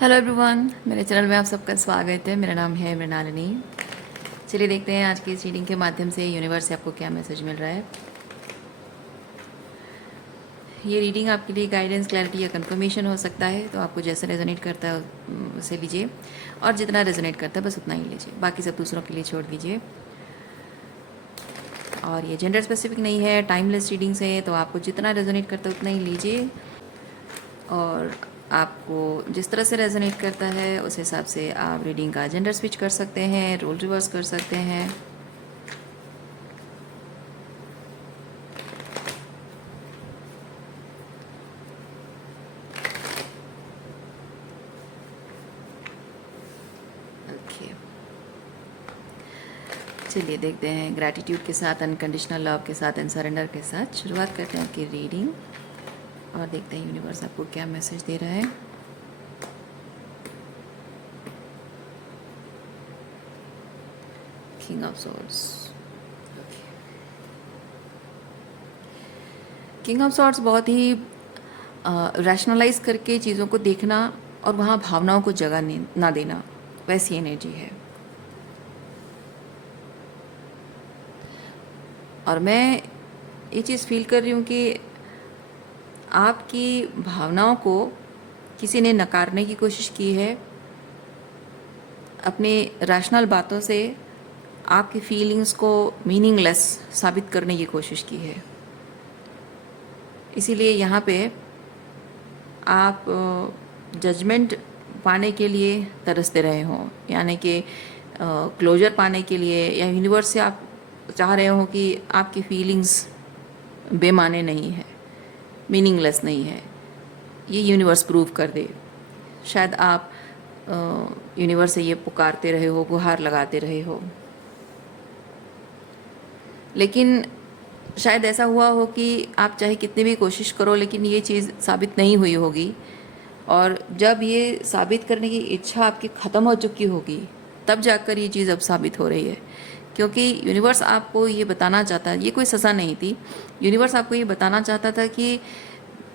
Hello everyone, मेरे channel में आप सबका स्वागत है। मेरा नाम है मृणालिनी। चलिए देखते हैं आज की इस रीडिंग के माध्यम से यूनिवर्स से आपको क्या मैसेज मिल रहा है। ये रीडिंग आपके लिए गाइडेंस, क्लैरिटी या कंफर्मेशन हो सकता है, तो आपको जैसे रेजोनेट करता है उसे लीजिए, और जितना रेजोनेट करता है बस उतना ही लीजिए, बाकी सब दूसरों के लिए छोड़ दीजिए। और ये जेंडर स्पेसिफिक नहीं है, टाइमलेस रीडिंग्स है, तो आपको जितना रेजोनेट करता है उतना ही लीजिए, और आपको जिस तरह से रेजोनेट करता है उस हिसाब से आप रीडिंग का जेंडर स्विच कर सकते हैं, रोल रिवर्स कर सकते हैं। ओके, चलिए देखते हैं ग्रैटिट्यूड के साथ, अनकंडीशनल लव के साथ एंड सरेंडर के साथ शुरुआत करते हैं आपकी रीडिंग, और देखते हैं यूनिवर्स आपको क्या मैसेज दे रहा है। King of swords. King of swords बहुत ही रैशनलाइज करके चीज़ों को देखना और वहाँ भावनाओं को जगह ना देना, वैसी एनर्जी है। और मैं ये चीज़ फील कर रही हूँ कि आपकी भावनाओं को किसी ने नकारने की कोशिश की है, अपने रैशनल बातों से आपकी फीलिंग्स को मीनिंगलेस साबित करने की कोशिश की है। इसीलिए यहाँ पे आप जजमेंट पाने के लिए तरसते रहे हों, यानी कि क्लोजर पाने के लिए, या यूनिवर्स से आप चाह रहे हो कि आपकी फीलिंग्स बेमाने नहीं है, मीनिंगलेस नहीं है, ये यूनिवर्स प्रूव कर दे। शायद आप यूनिवर्स से ये पुकारते रहे हो, गुहार लगाते रहे हो, लेकिन शायद ऐसा हुआ हो कि आप चाहे कितनी भी कोशिश करो लेकिन ये चीज़ साबित नहीं हुई होगी, और जब ये साबित करने की इच्छा आपकी ख़त्म हो चुकी होगी तब जाकर ये चीज़ अब साबित हो रही है। क्योंकि यूनिवर्स आपको ये बताना चाहता है, ये कोई सज़ा नहीं थी, यूनिवर्स आपको ये बताना चाहता था कि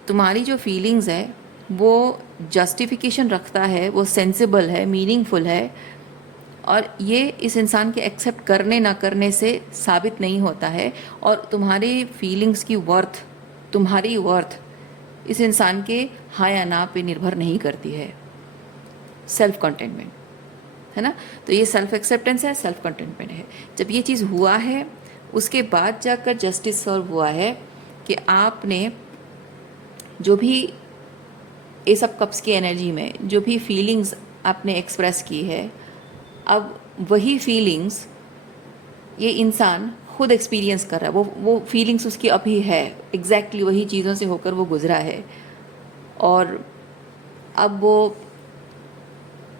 तुम्हारी जो फीलिंग्स है वो जस्टिफिकेशन रखता है, वो सेंसिबल है, मीनिंगफुल है, और ये इस इंसान के एक्सेप्ट करने ना करने से साबित नहीं होता है। और तुम्हारी फीलिंग्स की वर्थ, तुम्हारी वर्थ इस इंसान के हाँ या ना पे निर्भर नहीं करती है। सेल्फ कंटेनमेंट है ना, तो ये सेल्फ एक्सेप्टेंस है, सेल्फ कंटेनमेंट है। जब ये चीज़ हुआ है उसके बाद जाकर जस्टिस सर्व हुआ है कि आपने जो भी ये सब कप्स की एनर्जी में जो भी फीलिंग्स आपने एक्सप्रेस की है, अब वही फीलिंग्स ये इंसान खुद एक्सपीरियंस कर रहा है। वो फीलिंग्स उसकी अभी है, एग्जैक्टली वही चीज़ों से होकर वो गुजरा है, और अब वो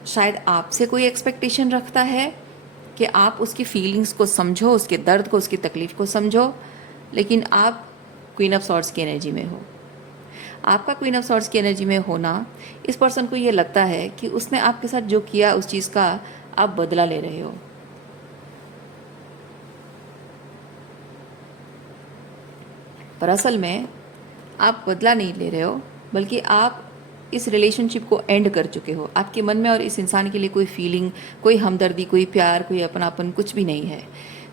शायद आपसे कोई एक्सपेक्टेशन रखता है कि आप उसकी फीलिंग्स को समझो, उसके दर्द को, उसकी तकलीफ़ को समझो, लेकिन आप क्वीन ऑफ सॉर्ड्स की एनर्जी में हो। आपका क्वीन ऑफ सॉर्ड्स की एनर्जी में होना, इस पर्सन को ये लगता है कि उसने आपके साथ जो किया उस चीज़ का आप बदला ले रहे हो। पर असल में आप बदला नहीं ले रहे हो, बल्कि आप इस रिलेशनशिप को एंड कर चुके हो। आपके मन में और इस इंसान के लिए कोई फीलिंग, कोई हमदर्दी, कोई प्यार, कोई अपनापन कुछ भी नहीं है।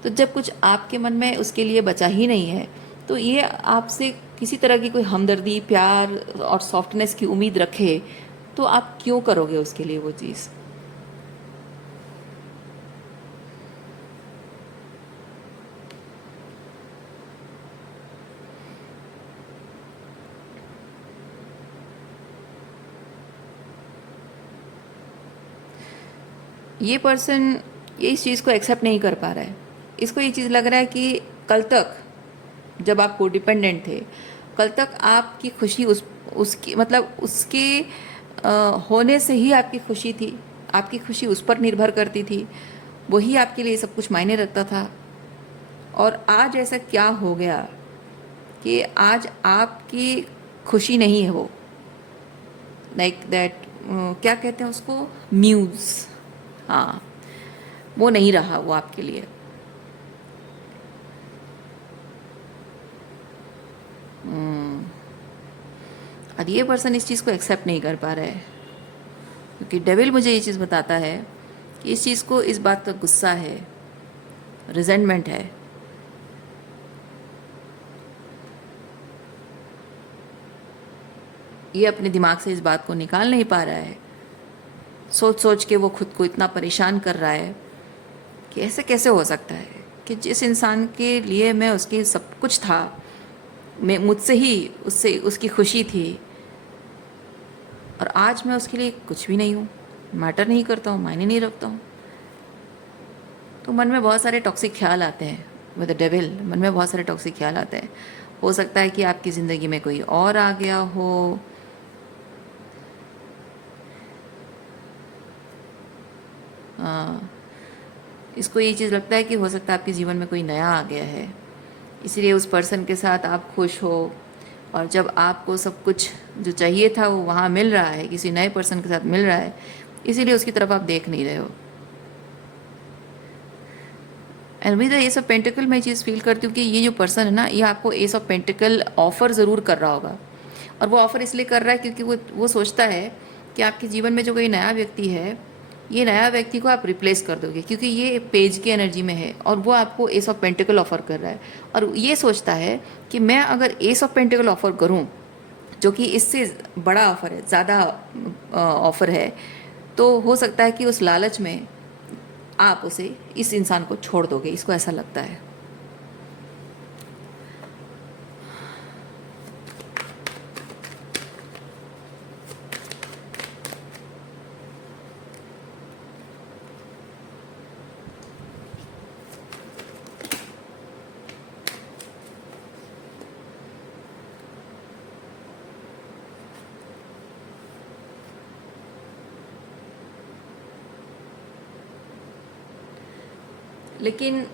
तो जब कुछ आपके मन में उसके लिए बचा ही नहीं है, तो ये आपसे किसी तरह की कोई हमदर्दी, प्यार और सॉफ्टनेस की उम्मीद रखे तो आप क्यों करोगे उसके लिए वो चीज़। ये पर्सन ये इस चीज़ को एक्सेप्ट नहीं कर पा रहा है। इसको ये चीज़ लग रहा है कि कल तक जब आप को डिपेंडेंट थे, कल तक आपकी खुशी उसकी मतलब उसके होने से ही आपकी खुशी थी, आपकी खुशी उस पर निर्भर करती थी, वही आपके लिए सब कुछ मायने रखता था। और आज ऐसा क्या हो गया कि आज आपकी खुशी नहीं है वो, लाइक दैट, क्या कहते हैं उसको, म्यूज़, हाँ, वो नहीं रहा वो आपके लिए। अब ये पर्सन इस चीज़ को एक्सेप्ट नहीं कर पा रहा है। क्योंकि डेविल मुझे ये चीज़ बताता है कि इस चीज़ को, इस बात का गुस्सा है, रिजेंटमेंट है। ये अपने दिमाग से इस बात को निकाल नहीं पा रहा है। सोच सोच के वो खुद को इतना परेशान कर रहा है कि ऐसे कैसे हो सकता है कि जिस इंसान के लिए मैं, उसके सब कुछ था, मैं मुझसे ही उससे उसकी खुशी थी, और आज मैं उसके लिए कुछ भी नहीं हूँ, मैटर नहीं करता हूँ, मायने नहीं रखता हूँ। तो मन में बहुत सारे टॉक्सिक ख्याल आते हैं विद द डेविल। मन में बहुत सारे टॉक्सिक ख्याल आते हैं। हो सकता है कि आपकी ज़िंदगी में कोई और आ गया हो, इसको ये चीज़ लगता है कि हो सकता है आपके जीवन में कोई नया आ गया है, इसलिए उस पर्सन के साथ आप खुश हो, और जब आपको सब कुछ जो चाहिए था वो वहाँ मिल रहा है, किसी नए पर्सन के साथ मिल रहा है, इसीलिए उसकी तरफ आप देख नहीं रहे हो। And with S of pentacle मैं चीज़ फील करती हूँ कि ये जो पर्सन है ना, ये आपको एस ऑफ पेंटिकल ऑफ़र ज़रूर कर रहा होगा, और वो ऑफ़र इसलिए कर रहा है क्योंकि वो सोचता है कि आपके जीवन में जो कोई नया व्यक्ति है, ये नया व्यक्ति को आप रिप्लेस कर दोगे, क्योंकि ये पेज की एनर्जी में है, और वो आपको एस ऑफ पेंटिकल ऑफ़र कर रहा है, और ये सोचता है कि मैं अगर एस ऑफ पेंटिकल ऑफ़र करूँ, जो कि इससे बड़ा ऑफ़र है, ज़्यादा ऑफ़र है, तो हो सकता है कि उस लालच में आप उसे, इस इंसान को छोड़ दोगे, इसको ऐसा लगता है। लेकिन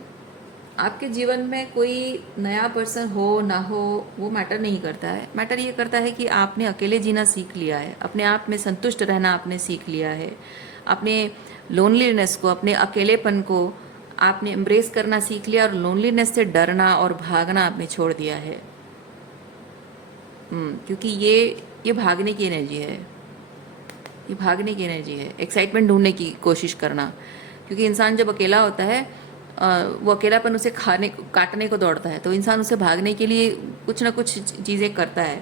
आपके जीवन में कोई नया पर्सन हो ना हो, वो मैटर नहीं करता है। मैटर ये करता है कि आपने अकेले जीना सीख लिया है, अपने आप में संतुष्ट रहना आपने सीख लिया है, अपने लोनलीनेस को, अपने अकेलेपन को आपने एम्ब्रेस करना सीख लिया, और लोनलीनेस से डरना और भागना आपने छोड़ दिया है। क्योंकि ये भागने की एनर्जी है, ये भागने की एनर्जी है, एक्साइटमेंट ढूंढने की कोशिश करना। क्योंकि इंसान जब अकेला होता है, वो अकेलापन उसे काटने को दौड़ता है, तो इंसान उसे भागने के लिए कुछ ना कुछ चीज़ें करता है,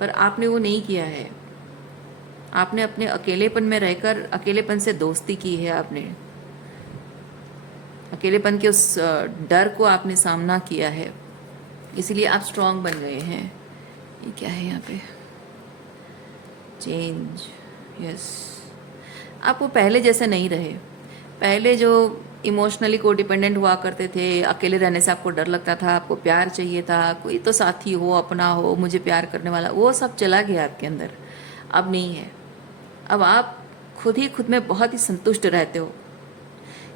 पर आपने वो नहीं किया है। आपने अपने अकेलेपन में रहकर अकेलेपन से दोस्ती की है, आपने अकेलेपन के उस डर को आपने सामना किया है, इसीलिए आप स्ट्रांग बन गए हैं। ये क्या है यहाँ पे? Change, yes. आप वो पहले जैसे नहीं रहे। पहले जो इमोशनली को डिपेंडेंट हुआ करते थे, अकेले रहने से आपको डर लगता था, आपको प्यार चाहिए था, कोई तो साथी हो, अपना हो, मुझे प्यार करने वाला, वो सब चला गया आपके अंदर, अब नहीं है। अब आप खुद ही खुद में बहुत ही संतुष्ट रहते हो,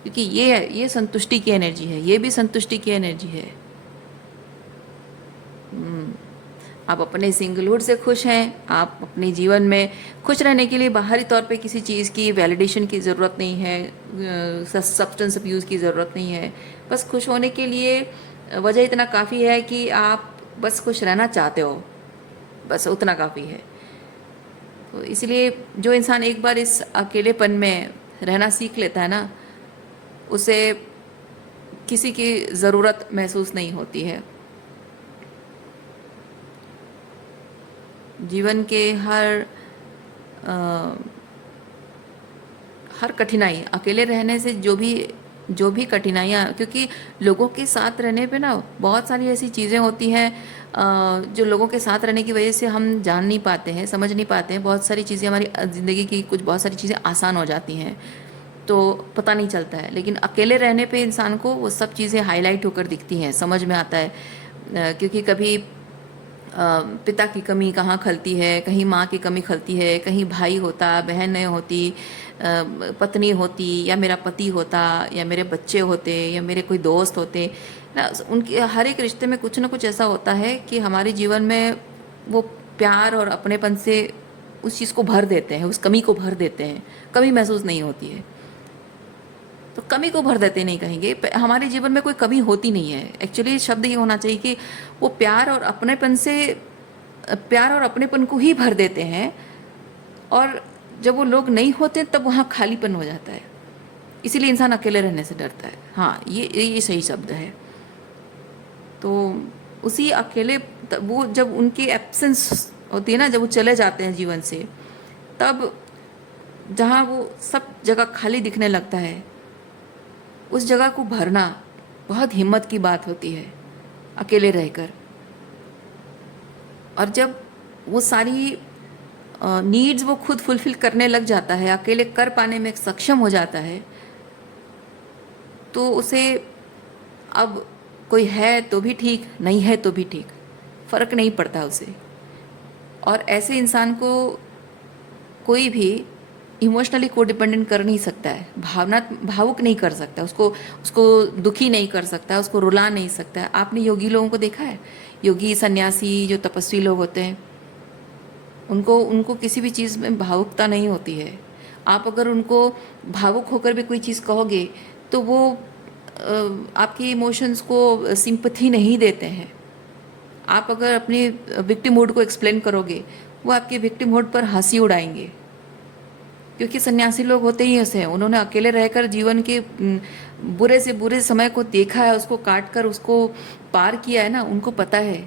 क्योंकि ये संतुष्टि की एनर्जी है, ये भी संतुष्टि की एनर्जी है। आप अपने सिंगलहुड से खुश हैं। आप अपने जीवन में खुश रहने के लिए बाहरी तौर पे किसी चीज़ की वैलिडेशन की ज़रूरत नहीं है, सब्सटेंस अब्यूज़ की ज़रूरत नहीं है। बस खुश होने के लिए वजह इतना काफ़ी है कि आप बस खुश रहना चाहते हो, बस उतना काफ़ी है। तो इसलिए जो इंसान एक बार इस अकेलेपन में रहना सीख लेता है ना, उसे किसी की ज़रूरत महसूस नहीं होती है। जीवन के हर कठिनाई, अकेले रहने से जो भी कठिनाइयाँ, क्योंकि लोगों के साथ रहने पे ना बहुत सारी ऐसी चीज़ें होती हैं जो लोगों के साथ रहने की वजह से हम जान नहीं पाते हैं, समझ नहीं पाते हैं। बहुत सारी चीज़ें हमारी ज़िंदगी की, बहुत सारी चीज़ें आसान हो जाती हैं, तो पता नहीं चलता है। लेकिन अकेले रहने पे इंसान को वो सब चीज़ें हाईलाइट होकर दिखती हैं, समझ में आता है। क्योंकि कभी पिता की कमी कहाँ खलती है, कहीं माँ की कमी खलती है, कहीं भाई होता, बहन नहीं होती, पत्नी होती, या मेरा पति होता, या मेरे बच्चे होते, या मेरे कोई दोस्त होते ना। उनके हर एक रिश्ते में कुछ ना कुछ ऐसा होता है कि हमारे जीवन में वो प्यार और अपनेपन से उस चीज़ को भर देते हैं, उस कमी को भर देते हैं। कमी महसूस नहीं होती है, तो कमी को भर देते नहीं कहेंगे। हमारे जीवन में कोई कमी होती नहीं है। एक्चुअली शब्द ये होना चाहिए कि वो प्यार और अपनेपन को ही भर देते हैं, और जब वो लोग नहीं होते तब वहाँ खालीपन हो जाता है। इसीलिए इंसान अकेले रहने से डरता है। हाँ, ये सही शब्द है। तो उसी अकेले वो जब उनकी एब्सेंस होती है ना, जब वो चले जाते हैं जीवन से, तब जहाँ वो सब जगह खाली दिखने लगता है, उस जगह को भरना बहुत हिम्मत की बात होती है अकेले रहकर। और जब वो सारी नीड्स वो खुद फुलफिल करने लग जाता है, अकेले कर पाने में सक्षम हो जाता है, तो उसे अब कोई है तो भी ठीक, नहीं है तो भी ठीक, फ़र्क नहीं पड़ता उसे। और ऐसे इंसान को कोई भी इमोशनली को डिपेंडेंट कर नहीं सकता है, भावुक नहीं कर सकता, उसको उसको दुखी नहीं कर सकता, उसको रुला नहीं सकता है। आपने योगी लोगों को देखा है, योगी सन्यासी जो तपस्वी लोग होते हैं, उनको उनको किसी भी चीज़ में भावुकता नहीं होती है। आप अगर उनको भावुक होकर भी कोई चीज़ कहोगे तो वो आपके इमोशंस को सिंपथी नहीं देते हैं। आप अगर अपनी विक्टिम मूड को एक्सप्लेन करोगे, वो आपके विक्टिम मूड पर हंसी उड़ाएंगे, क्योंकि सन्यासी लोग होते ही ऐसे हैं। उन्होंने अकेले रहकर जीवन के बुरे से बुरे समय को देखा है, उसको काट कर उसको पार किया है ना। उनको पता है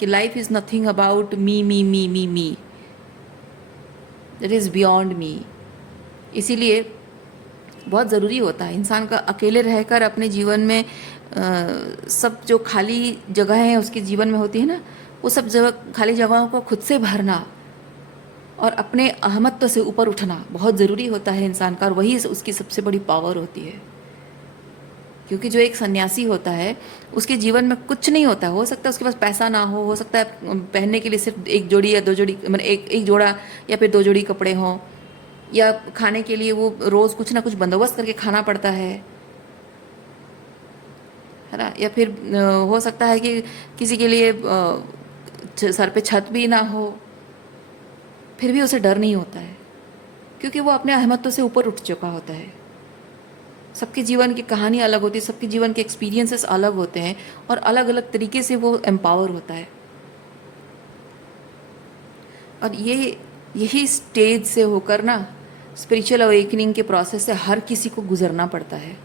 कि life is nothing about me me me me me, that is beyond me. इसीलिए बहुत ज़रूरी होता है इंसान का अकेले रहकर अपने जीवन में सब जो खाली जगह है उसके जीवन में होती है ना, वो सब जगह खाली जगहों को खुद से भरना और अपने अहमत्व से ऊपर उठना बहुत ज़रूरी होता है इंसान का। और वही उसकी सबसे बड़ी पावर होती है। क्योंकि जो एक सन्यासी होता है उसके जीवन में कुछ नहीं होता। हो सकता है उसके पास पैसा ना हो सकता है पहनने के लिए सिर्फ एक जोड़ी या दो जोड़ी, मतलब एक जोड़ा या फिर दो जोड़ी कपड़े हों, या खाने के लिए वो रोज़ कुछ ना कुछ बंदोबस्त करके खाना पड़ता है ना। या फिर हो सकता है कि किसी के लिए सर पे छत भी ना हो, फिर भी उसे डर नहीं होता है, क्योंकि वो अपने अहमत्व से ऊपर उठ चुका होता है। सबके जीवन की कहानी अलग होती है, सबके जीवन के एक्सपीरियंसेस अलग होते हैं, और अलग अलग तरीके से वो एम्पावर होता है। और यही स्टेज से होकर ना स्पिरिचुअल अवेकनिंग के प्रोसेस से हर किसी को गुजरना पड़ता है,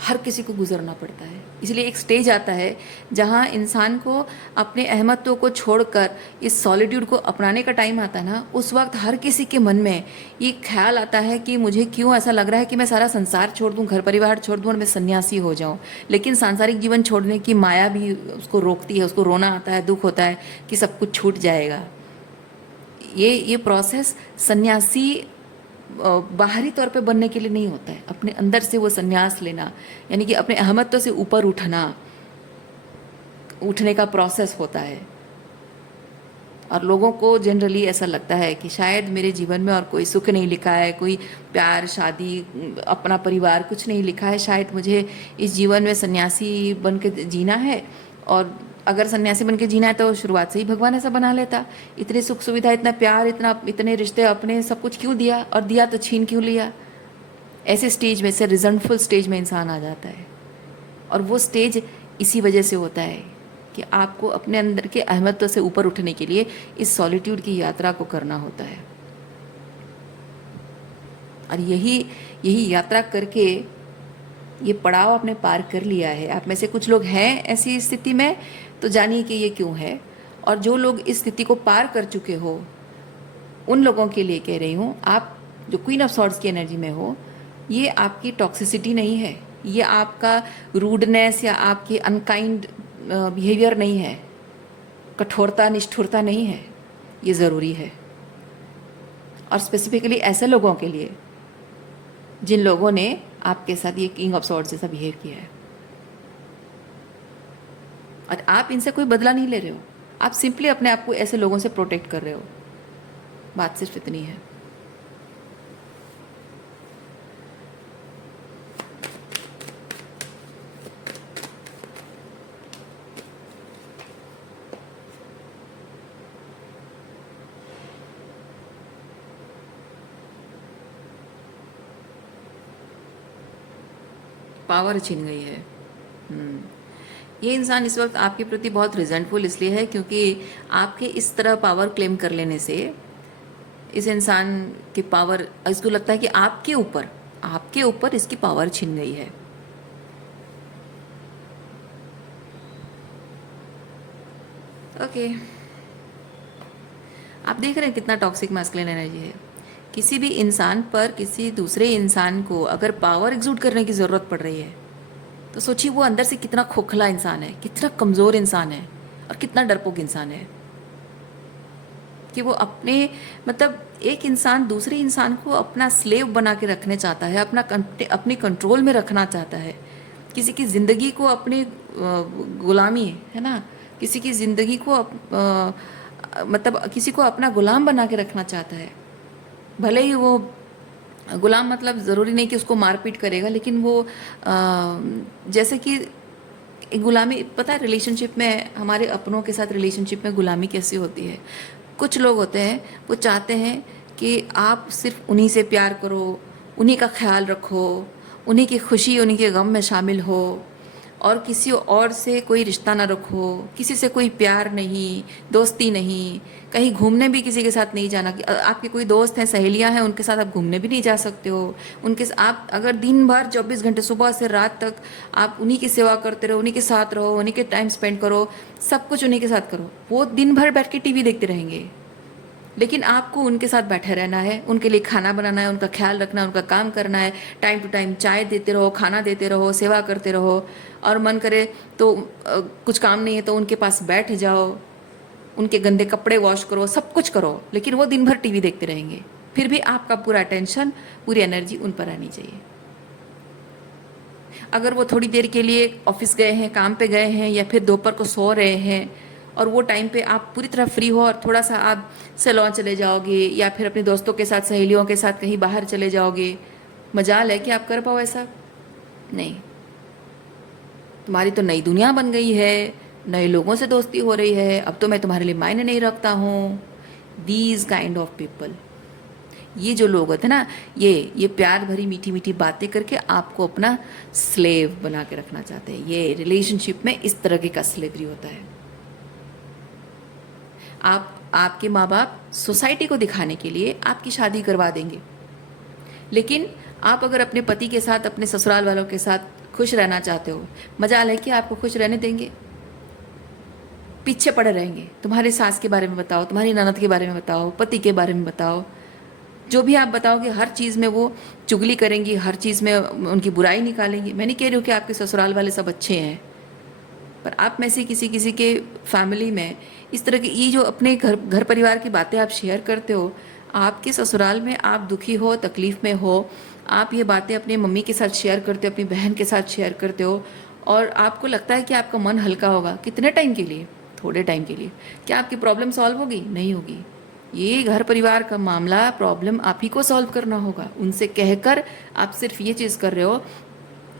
हर किसी को गुजरना पड़ता है। इसलिए एक स्टेज आता है जहाँ इंसान को अपने अहमत्व को छोड़कर इस सॉलिट्यूड को अपनाने का टाइम आता है ना। उस वक्त हर किसी के मन में ये ख्याल आता है कि मुझे क्यों ऐसा लग रहा है कि मैं सारा संसार छोड़ दूँ, घर परिवार छोड़ दूँ और मैं सन्यासी हो जाऊँ। लेकिन सांसारिक जीवन छोड़ने की माया भी उसको रोकती है, उसको रोना आता है, दुख होता है कि सब कुछ छूट जाएगा। ये प्रोसेस सन्यासी बाहरी तौर पे बनने के लिए नहीं होता है, अपने अंदर से वो संन्यास लेना, यानी कि अपने अहमत्व से ऊपर उठने का प्रोसेस होता है। और लोगों को जनरली ऐसा लगता है कि शायद मेरे जीवन में और कोई सुख नहीं लिखा है, कोई प्यार, शादी, अपना परिवार कुछ नहीं लिखा है, शायद मुझे इस जीवन में सन्यासी बन के जीना है। और अगर सन्यासी बन के जीना है तो शुरुआत से ही भगवान ऐसा बना लेता। इतनी सुख सुविधा, इतना प्यार, इतने रिश्ते, अपने सब कुछ क्यों दिया, और दिया तो छीन क्यों लिया। ऐसे स्टेज में, से रिजल्टफुल स्टेज में इंसान आ जाता है। और वो स्टेज इसी वजह से होता है कि आपको अपने अंदर के अहमत्व से ऊपर उठने के लिए इस सॉलिट्यूड की यात्रा को करना होता है। और यही यात्रा करके ये पड़ाव आपने पार कर लिया है। आप में से कुछ लोग हैं ऐसी स्थिति में, तो जानिए कि ये क्यों है। और जो लोग इस स्थिति को पार कर चुके हो, उन लोगों के लिए कह रही हूँ, आप जो क्वीन ऑफ सॉर्ड्स की एनर्जी में हो, ये आपकी टॉक्सिसिटी नहीं है, ये आपका रूडनेस या आपकी अनकाइंड बिहेवियर नहीं है, कठोरता, निष्ठुरता नहीं है। ये ज़रूरी है। और स्पेसिफिकली ऐसे लोगों के लिए जिन लोगों ने आपके साथ ये किंग ऑफ सॉर्ड्स जैसा बिहेव किया है। और आप इनसे कोई बदला नहीं ले रहे हो, आप सिंपली अपने आप को ऐसे लोगों से प्रोटेक्ट कर रहे हो। बात सिर्फ इतनी है। पावर छीन गई है। ये इंसान इस वक्त आपके प्रति बहुत रिजेंटफुल इसलिए है क्योंकि आपके इस तरह पावर क्लेम कर लेने से इस इंसान की पावर, इसको लगता है कि आपके ऊपर इसकी पावर छिन गई है। ओके, आप देख रहे हैं कितना टॉक्सिक मैस्कुलिन एनर्जी है। किसी भी इंसान पर किसी दूसरे इंसान को अगर पावर एग्जूट करने की ज़रूरत पड़ रही है तो सोचिए वो अंदर से कितना खोखला इंसान है, कितना कमज़ोर इंसान है और कितना डरपोक इंसान है कि वो अपने मतलब एक इंसान दूसरे इंसान को अपना स्लेव बना के रखने चाहता है, अपने कंट्रोल में रखना चाहता है। किसी की ज़िंदगी को अपने गुलामी है ना, किसी की ज़िंदगी को मतलब किसी को अपना गुलाम बना के रखना चाहता है। भले ही वो गुलाम मतलब ज़रूरी नहीं कि उसको मारपीट करेगा, लेकिन वो जैसे कि गुलामी, पता है रिलेशनशिप में, हमारे अपनों के साथ रिलेशनशिप में गुलामी कैसी होती है। कुछ लोग होते हैं वो चाहते हैं कि आप सिर्फ उन्हीं से प्यार करो, उन्हीं का ख्याल रखो, उन्हीं की खुशी उन्हीं के गम में शामिल हो और किसी और से कोई रिश्ता ना रखो, किसी से कोई प्यार नहीं, दोस्ती नहीं, कहीं घूमने भी किसी के साथ नहीं जाना। आपके कोई दोस्त हैं, सहेलियां हैं, उनके साथ आप घूमने भी नहीं जा सकते हो। आप अगर दिन भर 24 घंटे सुबह से रात तक आप उन्हीं की सेवा करते रहो, उन्हीं के साथ रहो, उन्हीं के टाइम स्पेंड करो, सब कुछ उन्हीं के साथ करो, वो दिन भर बैठ के टीवी देखते रहेंगे। लेकिन आपको उनके साथ बैठे रहना है, उनके लिए खाना बनाना है, उनका ख्याल रखना है, उनका काम करना है, टाइम टू टाइम चाय देते रहो, खाना देते रहो, सेवा करते रहो, और मन करे तो कुछ काम नहीं है तो उनके पास बैठ जाओ, उनके गंदे कपड़े वॉश करो, सब कुछ करो, लेकिन वो दिन भर टीवी देखते रहेंगे। फिर भी आपका पूरा अटेंशन, पूरी एनर्जी उन पर आनी चाहिए। अगर वो थोड़ी देर के लिए ऑफिस गए हैं, काम पे गए हैं, या फिर दोपहर को सो रहे हैं और वो टाइम पे आप पूरी तरह फ्री हो और थोड़ा सा आप सैलून चले जाओगे या फिर अपने दोस्तों के साथ, सहेलियों के साथ कहीं बाहर चले जाओगे, मजाल है कि आप कर पाओ ऐसा? नहीं। तुम्हारी तो नई दुनिया बन गई है, नए लोगों से दोस्ती हो रही है, अब तो मैं तुम्हारे लिए मायने नहीं रखता हूँ। दीज काइंड ऑफ पीपल, ये जो लोग होते हैं ना, ये प्यार भरी मीठी मीठी बातें करके आपको अपना स्लेव बना के रखना चाहते हैं। ये रिलेशनशिप में इस तरह का स्लेवरी होता है। आपके माँ बाप सोसाइटी को दिखाने के लिए आपकी शादी करवा देंगे, लेकिन आप अगर अपने पति के साथ, अपने ससुराल वालों के साथ खुश रहना चाहते हो, मजाल है कि आपको खुश रहने देंगे? पीछे पड़े रहेंगे। तुम्हारी सास के बारे में बताओ, तुम्हारी ननद के बारे में बताओ, पति के बारे में बताओ, जो भी आप बताओगे हर चीज़ में वो चुगली करेंगी, हर चीज़ में उनकी बुराई निकालेंगी। मैं नहीं कह रही हूँ कि आपके ससुराल वाले सब अच्छे हैं, पर आप में से किसी किसी के फैमिली में इस तरह की ये जो अपने घर परिवार की बातें आप शेयर करते हो, आपके ससुराल में आप दुखी हो, तकलीफ़ में हो, आप ये बातें अपनी मम्मी के साथ शेयर करते हो, अपनी बहन के साथ शेयर करते हो, और आपको लगता है कि आपका मन हल्का होगा। कितने टाइम के लिए? थोड़े टाइम के लिए। क्या आपकी प्रॉब्लम सॉल्व होगी? नहीं होगी। ये घर परिवार का मामला, प्रॉब्लम आप ही को सॉल्व करना होगा। उनसे कहकर आप सिर्फ ये चीज़ कर रहे हो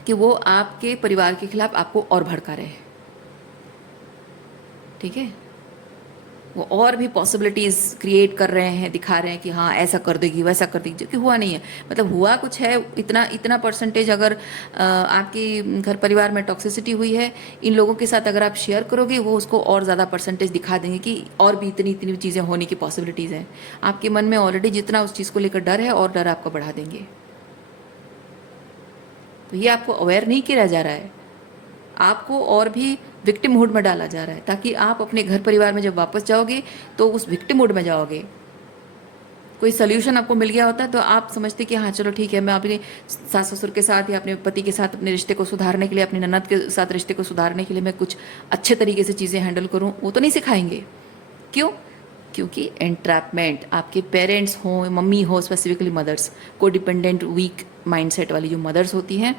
कि वो आपके परिवार के खिलाफ आपको और भड़का रहे हैं। ठीक है? वो और भी पॉसिबिलिटीज़ क्रिएट कर रहे हैं, दिखा रहे हैं कि हाँ ऐसा कर देगी, वैसा कर देगी, जो कि हुआ नहीं है। मतलब हुआ कुछ है, इतना परसेंटेज अगर आपकी घर परिवार में टॉक्सिसिटी हुई है, इन लोगों के साथ अगर आप शेयर करोगे, वो उसको और ज़्यादा परसेंटेज दिखा देंगे कि और भी इतनी चीज़ें होने की पॉसिबिलिटीज़ हैं। आपके मन में ऑलरेडी जितना उस चीज़ को लेकर डर है, और डर आपको बढ़ा देंगे। तो ये आपको अवेयर नहीं किया जा रहा है, आपको और भी विक्टिम हुड में डाला जा रहा है, ताकि आप अपने घर परिवार में जब वापस जाओगे तो उस विक्टिम हुड में जाओगे। कोई सोल्यूशन आपको मिल गया होता है तो आप समझते कि हाँ चलो ठीक है, मैं अपने सास ससुर के साथ या अपने पति के साथ अपने रिश्ते को सुधारने के लिए, अपनी ननद के साथ रिश्ते को सुधारने के लिए मैं कुछ अच्छे तरीके से चीज़ें हैंडल करूँ। वो तो नहीं सिखाएंगे। क्यों? क्योंकि एंट्रैपमेंट, आपके पेरेंट्स हों, मम्मी हो, स्पेसिफिकली मदर्स, को डिपेंडेंट वीक माइंडसेट वाली जो मदर्स होती हैं,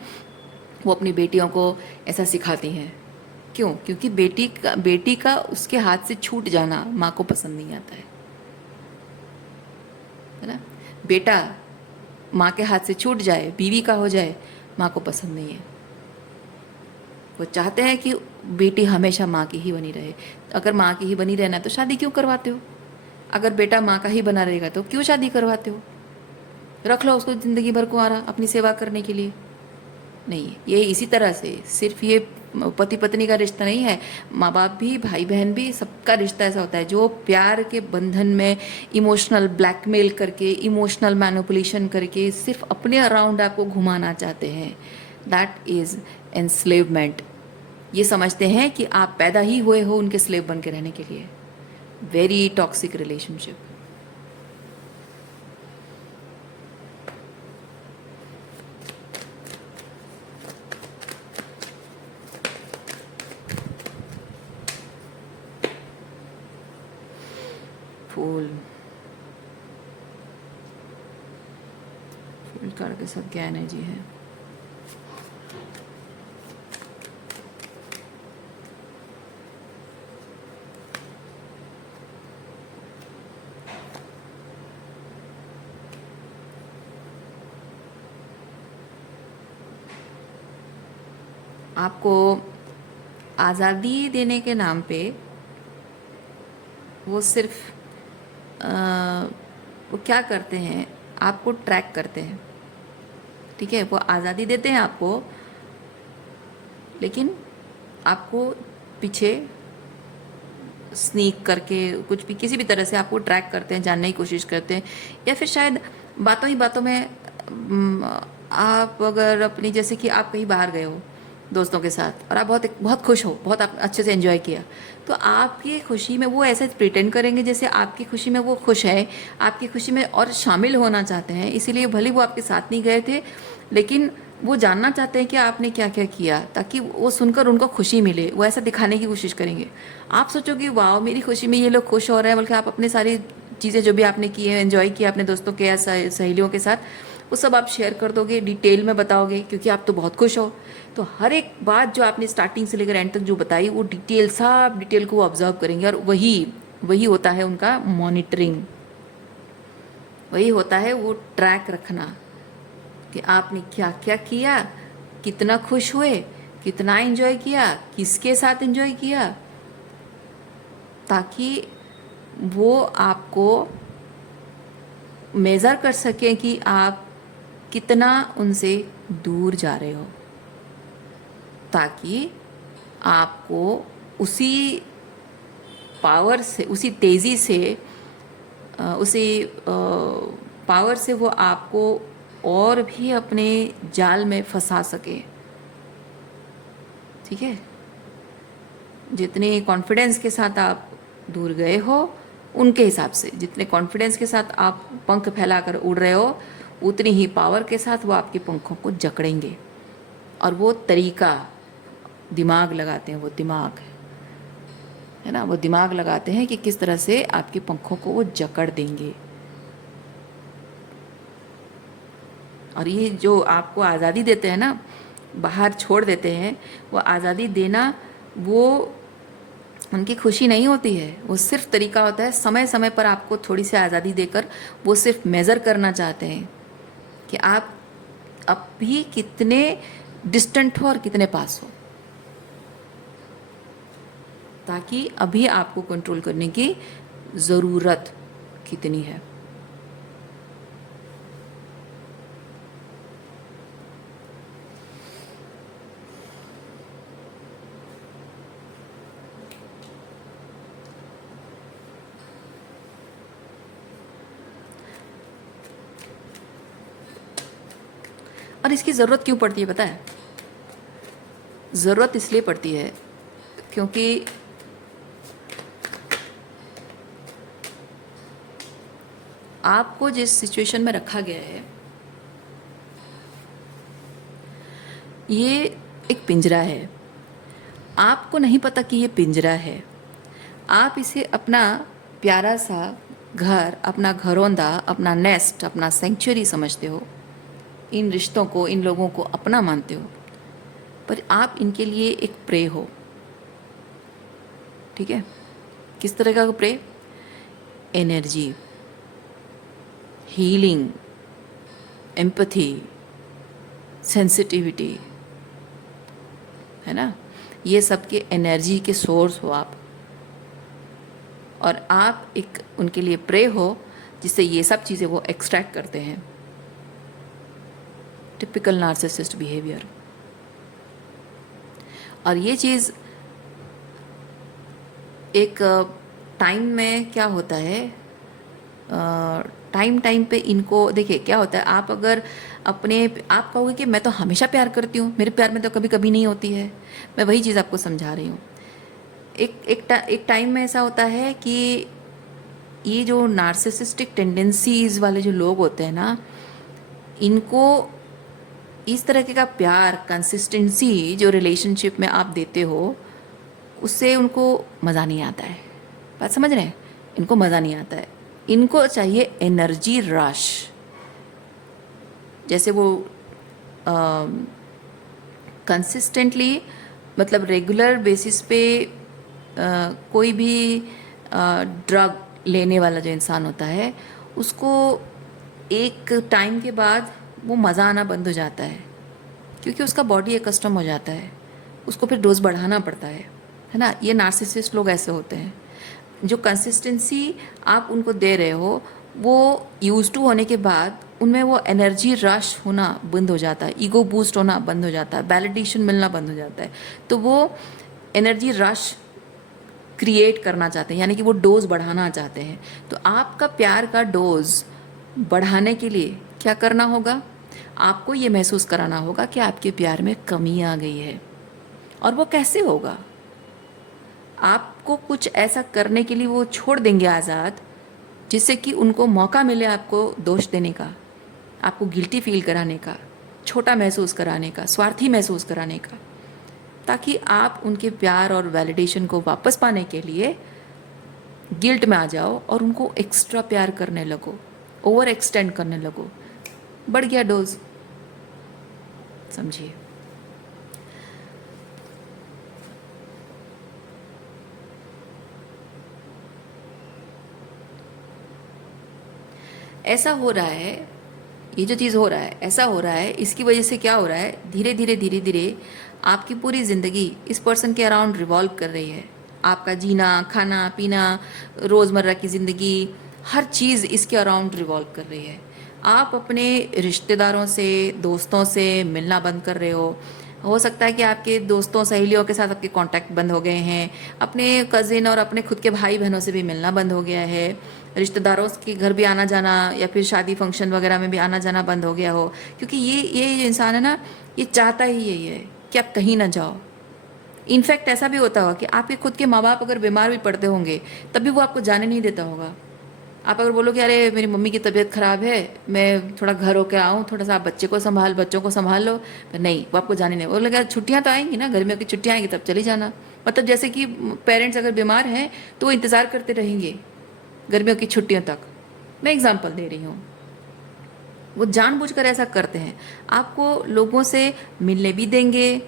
वो अपनी बेटियों को ऐसा सिखाती हैं। क्यों? क्योंकि बेटी का उसके हाथ से छूट जाना माँ को पसंद नहीं आता है ना? बेटा माँ के हाथ से छूट जाए, बीवी का हो जाए, माँ को पसंद नहीं है। वो चाहते हैं कि बेटी हमेशा माँ की ही बनी रहे। अगर माँ की ही बनी रहना तो शादी क्यों करवाते हो? अगर बेटा माँ का ही बना रहेगा तो क्यों शादी करवाते हो? रख लो उसको ज़िंदगी भर को अपनी सेवा करने के लिए। नहीं, ये इसी तरह से सिर्फ ये पति पत्नी का रिश्ता नहीं है, माँ बाप भी, भाई बहन भी, सबका रिश्ता ऐसा होता है जो प्यार के बंधन में इमोशनल ब्लैकमेल करके, इमोशनल मैनिपुलेशन करके सिर्फ अपने अराउंड आपको घुमाना चाहते हैं। That is enslavement. ये समझते हैं कि आप पैदा ही हुए हो उनके स्लेव बन के रहने के लिए। Very toxic relationship. फूल कार्ड के साथ क्या एनर्जी है? आपको आज़ादी देने के नाम पे वो सिर्फ वो क्या करते हैं, आपको ट्रैक करते हैं। ठीक है, वो आज़ादी देते हैं आपको, लेकिन आपको पीछे स्नीक करके कुछ भी किसी भी तरह से आपको ट्रैक करते हैं, जानने की कोशिश करते हैं। या फिर शायद बातों ही बातों में आप अगर अपनी, जैसे कि आप कहीं बाहर गए हो दोस्तों के साथ और आप बहुत बहुत खुश हो, बहुत आप अच्छे से एंजॉय किया, तो आपकी खुशी में वो ऐसे प्रिटेंड करेंगे जैसे आपकी खुशी में वो खुश है, आपकी खुशी में और शामिल होना चाहते हैं। इसीलिए भले वो आपके साथ नहीं गए थे, लेकिन वो जानना चाहते हैं कि आपने क्या क्या किया, ताकि वो सुनकर उनको खुशी मिले। वो ऐसा दिखाने की कोशिश करेंगे। आप सोचोगे वाह मेरी खुशी में ये लोग खुश हो रहे हैं, बल्कि आप अपनी सारी चीज़ें जो भी आपने की है, एंजॉय किया अपने दोस्तों के या सहेलियों के साथ, वो सब आप शेयर कर दोगे, डिटेल में बताओगे, क्योंकि आप तो बहुत खुश हो। तो हर एक बात जो आपने स्टार्टिंग से लेकर एंड तक जो बताई, वो डिटेल, सब डिटेल को वो ऑब्जर्व करेंगे। और वही होता है उनका मॉनिटरिंग, वही होता है वो ट्रैक रखना कि आपने क्या क्या किया, कितना खुश हुए, कितना एंजॉय किया, किसके साथ एंजॉय किया, ताकि वो आपको मेज़र कर सकें कि आप कितना उनसे दूर जा रहे हो, ताकि आपको उसी पावर से, उसी तेज़ी से, उसी पावर से वो आपको और भी अपने जाल में फंसा सके। ठीक है, जितने कॉन्फिडेंस के साथ आप दूर गए हो, उनके हिसाब से जितने कॉन्फिडेंस के साथ आप पंख फैलाकर उड़ रहे हो, उतनी ही पावर के साथ वो आपके पंखों को जकड़ेंगे। और वो तरीका दिमाग लगाते हैं, वो दिमाग है ना, वो दिमाग लगाते हैं कि किस तरह से आपके पंखों को वो जकड़ देंगे। और ये जो आपको आज़ादी देते हैं ना, बाहर छोड़ देते हैं, वो आज़ादी देना वो उनकी खुशी नहीं होती है, वो सिर्फ तरीका होता है। समय समय पर आपको थोड़ी सी आज़ादी देकर वो सिर्फ मेज़र करना चाहते हैं कि आप अब भी कितने डिस्टेंट हो और कितने पास हो, ताकि अभी आपको कंट्रोल करने की ज़रूरत कितनी है। और इसकी ज़रूरत क्यों पड़ती है पता है? ज़रूरत इसलिए पड़ती है क्योंकि आपको जिस सिचुएशन में रखा गया है, ये एक पिंजरा है। आपको नहीं पता कि ये पिंजरा है। आप इसे अपना प्यारा सा घर, अपना घरौंदा, अपना नेस्ट, अपना सेंचुरी समझते हो। इन रिश्तों को, इन लोगों को अपना मानते हो, पर आप इनके लिए एक प्रे हो। ठीक है, किस तरह का prey? Energy, healing, empathy, sensitivity, है ना, ये सब के एनर्जी के सोर्स हो आप। और आप एक उनके लिए प्रे हो, जिससे ये सब चीज़ें वो एक्सट्रैक्ट करते हैं। Typical narcissist behaviour. और ये चीज़ एक टाइम में क्या होता है, टाइम टाइम पे इनको देखिए क्या होता है। आप अगर आप कहोगे कि मैं तो हमेशा प्यार करती हूँ, मेरे प्यार में तो कभी कभी नहीं होती है, मैं वही चीज़ आपको समझा रही हूँ। एक टाइम में ऐसा होता है कि ये जो नार्सिसिस्टिक टेंडेंसीज वाले जो लोग होते हैं ना, इनको इस तरह का प्यार, कंसिस्टेंसी जो रिलेशनशिप में आप देते हो, उससे उनको मज़ा नहीं आता है। बात समझ रहे हैं? इनको मज़ा नहीं आता है, इनको चाहिए एनर्जी रश। जैसे वो कंसिस्टेंटली मतलब रेगुलर बेसिस पे कोई भी ड्रग लेने वाला जो इंसान होता है, उसको एक टाइम के बाद वो मज़ा आना बंद हो जाता है, क्योंकि उसका बॉडी एक कस्टम हो जाता है, उसको फिर डोज बढ़ाना पड़ता है ना। ये नार्सिसिस्ट लोग ऐसे होते हैं। जो कंसिस्टेंसी आप उनको दे रहे हो, वो यूज टू होने के बाद उनमें वो एनर्जी रश होना बंद हो जाता है, ईगो बूस्ट होना बंद हो जाता है, वैलिडेशन मिलना बंद हो जाता है। तो वो एनर्जी रश क्रिएट करना चाहते हैं, यानी कि वो डोज बढ़ाना चाहते हैं। तो आपका प्यार का डोज बढ़ाने के लिए क्या करना होगा? आपको ये महसूस कराना होगा कि आपके प्यार में कमी आ गई है। और वो कैसे होगा? आपको कुछ ऐसा करने के लिए वो छोड़ देंगे आज़ाद, जिससे कि उनको मौका मिले आपको दोष देने का, आपको गिल्टी फील कराने का, छोटा महसूस कराने का, स्वार्थी महसूस कराने का, ताकि आप उनके प्यार और वैलिडेशन को वापस पाने के लिए गिल्ट में आ जाओ और उनको एक्स्ट्रा प्यार करने लगो, ओवर एक्सटेंड करने लगो। बढ़ गया डोज। समझिए। ऐसा हो रहा है, ये जो चीज़ हो रहा है, ऐसा हो रहा है, इसकी वजह से क्या हो रहा है, धीरे धीरे धीरे धीरे आपकी पूरी ज़िंदगी इस पर्सन के अराउंड रिवॉल्व कर रही है। आपका जीना, खाना पीना, रोज़मर्रा की ज़िंदगी, हर चीज़ इसके अराउंड रिवॉल्व कर रही है। आप अपने रिश्तेदारों से, दोस्तों से मिलना बंद कर रहे हो सकता है कि आपके दोस्तों सहेलियों के साथ आपके कांटेक्ट बंद हो गए हैं, अपने कज़िन और अपने खुद के भाई बहनों से भी मिलना बंद हो गया है, रिश्तेदारों के घर भी आना जाना या फिर शादी फंक्शन वगैरह में भी आना जाना बंद हो गया हो, क्योंकि ये जो इंसान है ना, ये चाहता ही यही है कि आप कहीं ना जाओ। इनफैक्ट ऐसा भी होता होगा कि आपके खुद के माँ बाप अगर बीमार भी पड़ते होंगे, तब भी वो आपको जाने नहीं देता होगा। आप अगर बोलो कि अरे मेरी मम्मी की तबीयत ख़राब है, मैं थोड़ा घर होकर आऊँ, थोड़ा सा आप बच्चों को संभाल लो, पर नहीं, वो आपको जाने नहीं। वो लगा छुट्टियाँ तो आएंगी ना, गर्मियों की छुट्टियाँ आएंगी तब चली जाना। मतलब जैसे कि पेरेंट्स अगर बीमार हैं तो वो इंतज़ार करते रहेंगे गर्मियों की छुट्टियों तक। मैं एग्जांपल दे रही हूँ। वो जानबूझकर ऐसा करते हैं, आपको लोगों से मिलने भी देंगे,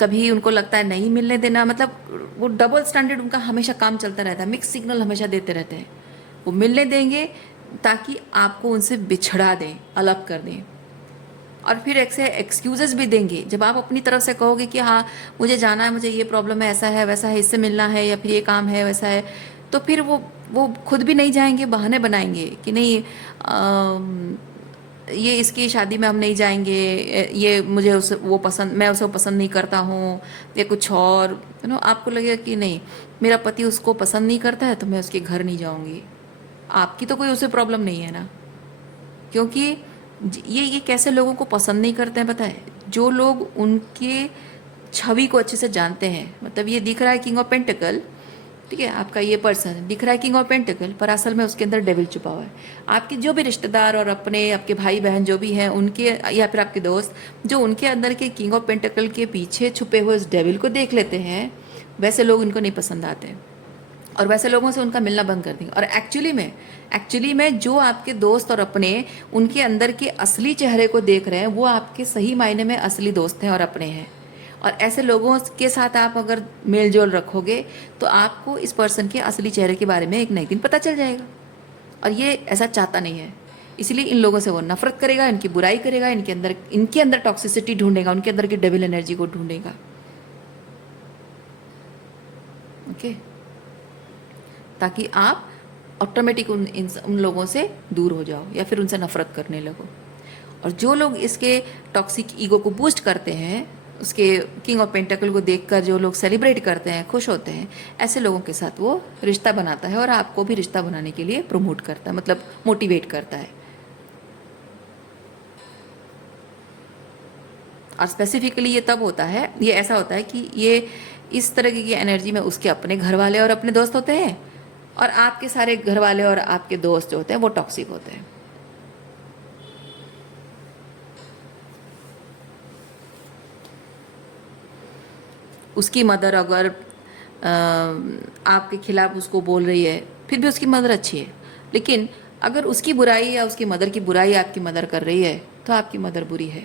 कभी उनको लगता है नहीं मिलने देना, मतलब वो डबल स्टैंडर्ड उनका हमेशा काम चलता रहता है, मिक्स सिग्नल हमेशा देते रहते हैं। वो मिलने देंगे ताकि आपको उनसे बिछड़ा दें, अलग कर दें, और फिर ऐसे एक्सक्यूजेस भी देंगे। जब आप अपनी तरफ से कहोगे कि हाँ मुझे जाना है, मुझे ये प्रॉब्लम है, ऐसा है वैसा है, इससे मिलना है, या फिर ये काम है वैसा है, तो फिर वो खुद भी नहीं जाएंगे, बहाने बनाएंगे कि नहीं ये इसकी शादी में हम नहीं जाएंगे, ये मुझे उसे वो पसंद, मैं उसे पसंद नहीं करता हूँ, या कुछ और आपको लगेगा कि नहीं मेरा पति उसको पसंद नहीं करता है तो मैं उसके घर नहीं जाऊँगी। आपकी तो कोई उसे प्रॉब्लम नहीं है ना, क्योंकि ये कैसे लोगों को पसंद नहीं करते हैं पता है? जो लोग उनके छवि को अच्छे से जानते हैं। मतलब ये दिख रहा है किंग ऑफ पेंटिकल, ठीक है, आपका ये पर्सन दिख रहा है किंग ऑफ पेंटिकल, पर असल में उसके अंदर डेविल छुपा हुआ है। आपके जो भी रिश्तेदार और अपने आपके भाई बहन जो भी हैं उनके, या फिर आपके दोस्त, जो उनके अंदर के किंग ऑफ पेंटिकल के पीछे छुपे हुए उस डेविल को देख लेते हैं, वैसे लोग उनको नहीं पसंद आते और वैसे लोगों से उनका मिलना बंद कर देंगे। और एक्चुअली में जो आपके दोस्त और अपने उनके अंदर के असली चेहरे को देख रहे हैं, वो आपके सही मायने में असली दोस्त हैं और अपने हैं। और ऐसे लोगों के साथ आप अगर मेल जोल रखोगे तो आपको इस पर्सन के असली चेहरे के बारे में एक न एक दिन पता चल जाएगा। और ये ऐसा चाहता नहीं है, इसलिए इन लोगों से वो नफरत करेगा, इनकी बुराई करेगा, इनके अंदर टॉक्सिसिटी ढूंढेगा, उनके अंदर की डेविल एनर्जी को ढूंढेगा। ओके, ताकि आप ऑटोमेटिक उन लोगों से दूर हो जाओ या फिर उनसे नफरत करने लगो। और जो लोग इसके टॉक्सिक ईगो को बूस्ट करते हैं, उसके किंग ऑफ पेंटिकल को देखकर जो लोग सेलिब्रेट करते हैं, खुश होते हैं, ऐसे लोगों के साथ वो रिश्ता बनाता है और आपको भी रिश्ता बनाने के लिए प्रमोट करता है, मतलब मोटिवेट करता है। और स्पेसिफिकली ये तब होता है, ये ऐसा होता है कि ये इस तरह की एनर्जी में उसके अपने घर वाले और अपने दोस्त होते हैं, और आपके सारे घर वाले और आपके दोस्त जो होते हैं वो टॉक्सिक होते हैं। उसकी मदर अगर आपके खिलाफ उसको बोल रही है, फिर भी उसकी मदर अच्छी है, लेकिन अगर उसकी बुराई या उसकी मदर की बुराई आपकी मदर कर रही है तो आपकी मदर बुरी है।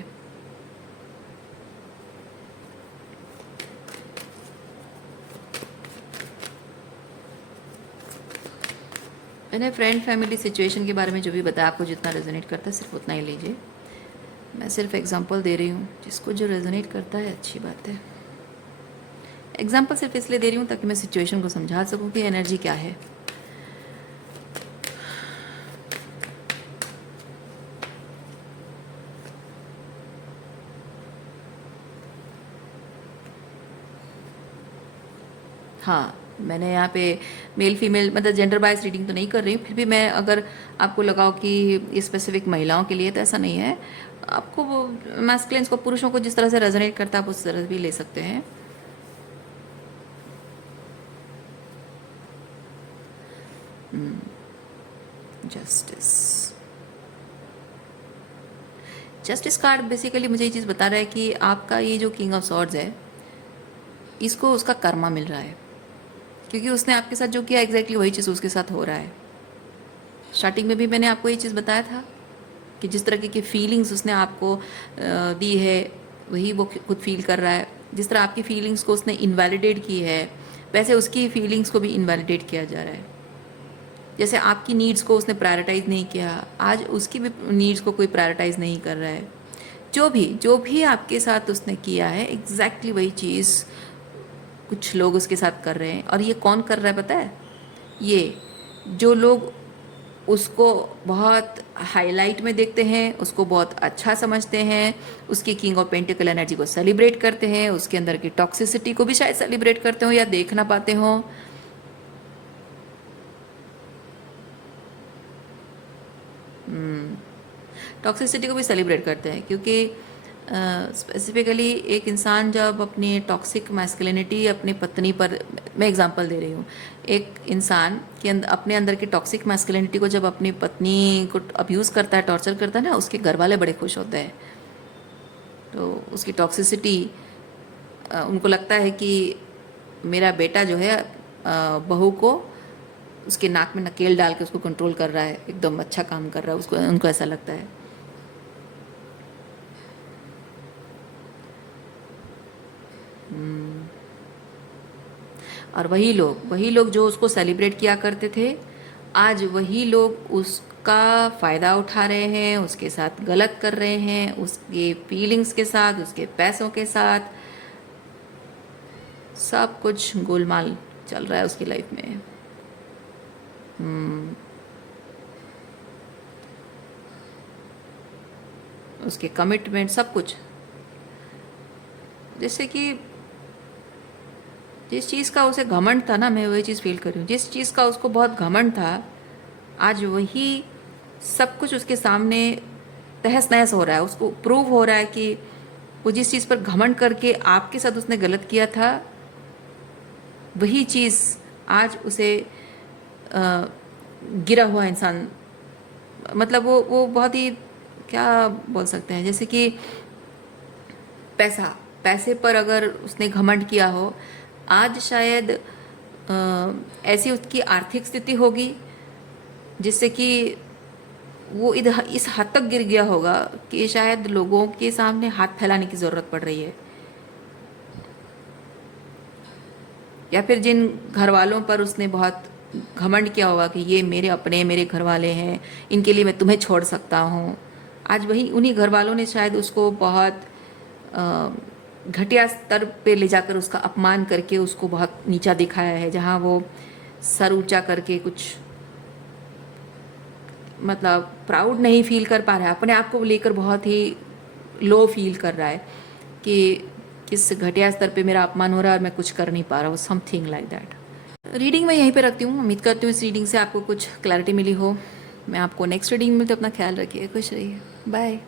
मैंने फ्रेंड फैमिली सिचुएशन के बारे में जो भी बताया, आपको जितना रेजोनेट करता है सिर्फ उतना ही लीजिए। मैं सिर्फ एग्जांपल दे रही हूँ, जिसको जो रेजोनेट करता है अच्छी बात है। एग्जांपल सिर्फ इसलिए दे रही हूँ ताकि मैं सिचुएशन को समझा सकूँ कि एनर्जी क्या है। हाँ, मैंने यहाँ पे मेल फीमेल मतलब जेंडर बायस रीडिंग तो नहीं कर रही हूँ, फिर भी मैं अगर आपको लगाओ कि ये स्पेसिफिक महिलाओं के लिए, तो ऐसा नहीं है। आपको वो मैस्कुलिन्स को, पुरुषों को जिस तरह से रेजोनेट करता है आप उस तरह भी ले सकते हैं। जस्टिस, जस्टिस कार्ड बेसिकली मुझे ये चीज़ बता रहा है कि आपका ये जो किंग ऑफ सॉर्ड्स है, इसको उसका कर्मा मिल रहा है, क्योंकि उसने आपके साथ जो किया एग्जैक्टली वही चीज़ उसके साथ हो रहा है। स्टार्टिंग में भी मैंने आपको ये चीज़ बताया था कि जिस तरह की फीलिंग्स उसने आपको दी है वही वो खुद फील कर रहा है। जिस तरह आपकी फीलिंग्स को उसने इनवैलिडेट की है, वैसे उसकी फीलिंग्स को भी इनवैलिडेट किया जा रहा है। जैसे आपकी नीड्स को उसने प्रायोरिटाइज नहीं किया, आज उसकी भी नीड्स को कोई प्रायोरिटाइज नहीं कर रहा है। जो भी आपके साथ उसने किया है एग्जैक्टली वही चीज़ कुछ लोग उसके साथ कर रहे हैं। और ये कौन कर रहा है पता है? ये जो लोग उसको बहुत हाईलाइट में देखते हैं, उसको बहुत अच्छा समझते हैं, उसकी किंग ऑफ पेंटिकल एनर्जी को सेलिब्रेट करते हैं, उसके अंदर की टॉक्सिसिटी को भी शायद सेलिब्रेट करते हो या देख ना पाते हो। टॉक्सिसिटी को भी सेलिब्रेट करते हैं, क्योंकि स्पेसिफिकली एक इंसान जब अपनी टॉक्सिक मैस्कुलिनिटी अपनी पत्नी पर, मैं एग्जांपल दे रही हूँ, एक इंसान के अपने अंदर की टॉक्सिक मैस्कुलिनिटी को जब अपनी पत्नी को अब्यूज़ करता है, टॉर्चर करता है ना, उसके घर वाले बड़े खुश होते हैं। तो उसकी टॉक्सिसिटी, उनको लगता है कि मेरा बेटा जो है बहू को उसके नाक में नकेल डाल के उसको कंट्रोल कर रहा है, एकदम अच्छा काम कर रहा है, उसको उनको ऐसा लगता है। और वही लोग जो उसको सेलिब्रेट किया करते थे, आज वही लोग उसका फ़ायदा उठा रहे हैं, उसके साथ गलत कर रहे हैं, उसके फीलिंग्स के साथ, उसके पैसों के साथ, सब कुछ गोलमाल चल रहा है उसकी लाइफ में। उसके कमिटमेंट, सब कुछ, जैसे कि जिस चीज़ का उसे घमंड था ना, मैं वही चीज़ फील कर रही हूँ, जिस चीज़ का उसको बहुत घमंड था, आज वही सब कुछ उसके सामने तहस नहस हो रहा है। उसको प्रूव हो रहा है कि वो जिस चीज़ पर घमंड करके आपके साथ उसने गलत किया था, वही चीज़ आज उसे गिरा हुआ इंसान, मतलब वो बहुत ही, क्या बोल सकते हैं, जैसे कि पैसे पर अगर उसने घमंड किया हो, आज शायद ऐसी उसकी आर्थिक स्थिति होगी जिससे कि वो इधर इस हद तक गिर गया होगा कि शायद लोगों के सामने हाथ फैलाने की ज़रूरत पड़ रही है। या फिर जिन घर वालों पर उसने बहुत घमंड किया होगा कि ये मेरे अपने, मेरे घर वाले हैं, इनके लिए मैं तुम्हें छोड़ सकता हूँ, आज वही उन्हीं घर वालों ने शायद उसको बहुत घटिया स्तर पे ले जाकर उसका अपमान करके उसको बहुत नीचा दिखाया है, जहाँ वो सर ऊंचा करके कुछ मतलब प्राउड नहीं फील कर पा रहा है, अपने आप को लेकर बहुत ही लो फील कर रहा है कि किस घटिया स्तर पे मेरा अपमान हो रहा है और मैं कुछ कर नहीं पा रहा हूँ, समथिंग लाइक दैट। रीडिंग मैं यहीं पे रखती हूँ। उम्मीद करती हूँ इस रीडिंग से आपको कुछ क्लैरिटी मिली हो। मैं आपको नेक्स्ट रीडिंग में मिलती हूँ। अपना ख्याल रखिए, खुश रहिए, बाय।